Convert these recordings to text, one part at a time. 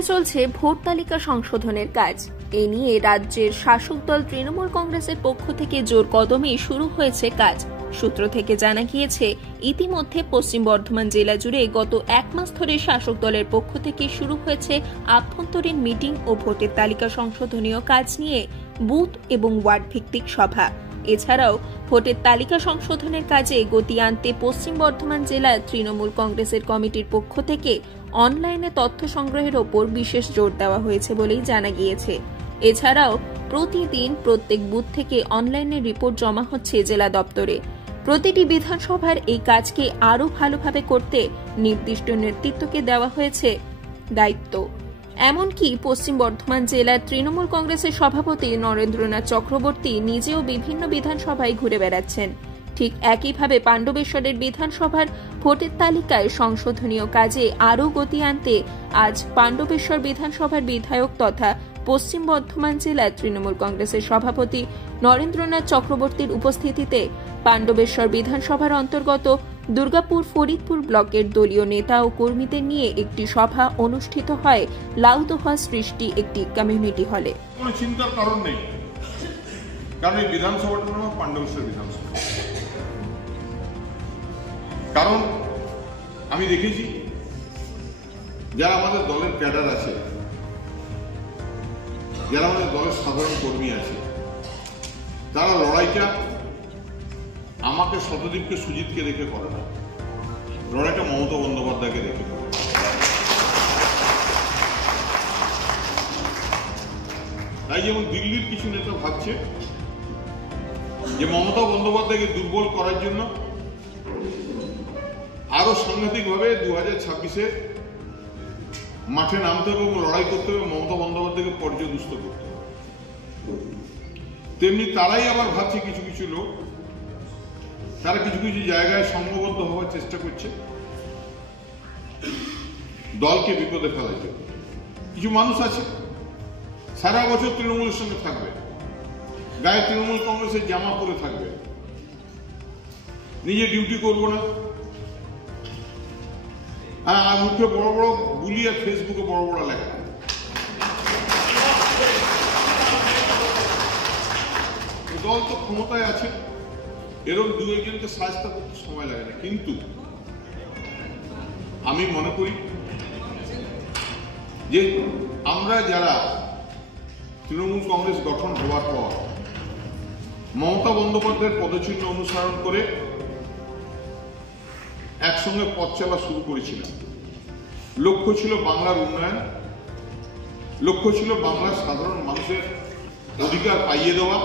রাজ্যজুড়ে চলছে ভোট তালিকা সংশোধনের কাজ। এ নিয়ে রাজ্যের শাসক দল তৃণমূল কংগ্রেসের পক্ষ থেকে জোর কদমেই শুরু হয়েছে কাজ। সূত্র থেকে জানা গিয়েছে, ইতিমধ্যে পশ্চিম বর্ধমান জেলা জুড়ে গত এক মাস ধরে শাসক দলের পক্ষ থেকে শুরু হয়েছে আভ্যন্তরীণ মিটিং ও ভোটের তালিকা সংশোধনীয় কাজ নিয়ে বুথ এবং ওয়ার্ড ভিত্তিক সভা। এছাড়াও ভোটের তালিকা সংশোধনের কাজে গতি আনতে পশ্চিম বর্ধমান জেলা তৃণমূল কংগ্রেসের কমিটির পক্ষ থেকে অনলাইনে তথ্য সংগ্রহের ওপর বিশেষ জোর দেওয়া হয়েছে বলেই জানা গিয়েছে। এছাড়াও প্রতিদিন প্রত্যেক বুথ থেকে অনলাইনে রিপোর্ট জমা হচ্ছে জেলা দপ্তরে। প্রতিটি বিধানসভার এই কাজকে আরও ভালোভাবে করতে নির্দিষ্ট নেতৃত্বকে দেওয়া হয়েছে দায়িত্ব। এমনকি পশ্চিম বর্ধমান জেলার তৃণমূল কংগ্রেসের সভাপতি নরেন্দ্রনাথ চক্রবর্তী নিজেও বিভিন্ন বিধানসভায় ঘুরে বেড়াচ্ছেন। ঠিক একইভাবে পাণ্ডবেশ্বরের বিধানসভার ভোটের তালিকায় সংশোধনীয় কাজে আরও গতি আনতে আজ পাণ্ডবেশ্বর বিধানসভার বিধায়ক তথা পশ্চিম বর্ধমান জেলার তৃণমূল কংগ্রেসের সভাপতি নরেন্দ্রনাথ চক্রবর্তীর উপস্থিতিতে পাণ্ডবেশ্বর বিধানসভার অন্তর্গত দুর্গাপুর ফরিদপুর ব্লকের দলীয় নেতা ও কর্মীদের নিয়ে একটি সভা অনুষ্ঠিত হয় লাউদোহা সৃষ্টি একটি কমিউনিটি হলে। কোনো চিন্তার কারণ নেই, কারণ এই বিধানসভাটার নাম পাণ্ডবেশ্বর বিধানসভা। কারণ আমি দেখেছি যারা আমাদের দলের ক্যাডার আছে, যারা আমাদের দলের সাধারণ কর্মী আছে, তারা লড়াইটা আমাকে শতদীপকে সুজিতকে দেখে করে না, লড়াইটা মমতা বন্দ্যোপাধ্যায়কে দেখে করে। তাই যেমন দিল্লির কিছু নেতা ভাবছে যে মমতা বন্দ্যোপাধ্যায়কে দুর্বল করার জন্য আরো সাংঘাতিকভাবে 2026-এ মাঠে নামতে হবে এবং লড়াই করতে হবে, মমতা বন্দ্যোপাধ্যায়কে পর্যদুস্ত করতে হবে। তেমনি তারাই আবার ভাবছে কিছু কিছু লোক, তারা কিছু কিছু জায়গায় সংঘবদ্ধ হওয়ার চেষ্টা করছে দলকে বিপদে ফেলার জন্য। কিছু মানুষ আছে সারা বছর তৃণমূলের সঙ্গে থাকবে, গায়ে তৃণমূল কংগ্রেসের জামা পরে থাকবে, নিজে ডিউটি করবো না, আর মুখে বড় বড় বুলি আর ফেসবুকে বড় বড় লেখা। দল তো ক্ষমতায় আছে, এরকম দু একজনকে সাহায্য করতে সময় লাগে না। কিন্তু আমি মনে করি যে আমরা যারা তৃণমূল কংগ্রেস গঠন হওয়ার পর মমতা বন্দ্যোপাধ্যায়ের পদচিহ্ন অনুসরণ করে একসঙ্গে পথ চলা শুরু করেছিলাম। লক্ষ্য ছিল বাংলার উন্নয়ন, লক্ষ্য ছিল বাংলার সাধারণ মানুষের অধিকার পাইয়ে দেওয়া।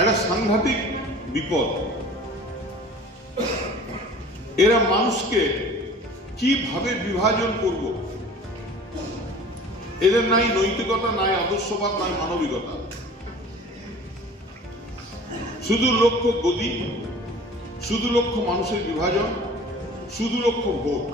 একটা সাংঘাতিক বিপদ, এরা মানুষকে কিভাবে বিভাজন করব, এদের নাই নৈতিকতা, নাই আদর্শবাদ, নাই মানবিকতা, শুধু লক্ষ্য গদি, শুধু লক্ষ্য মানুষের বিভাজন, শুধু লক্ষ্য ভোট।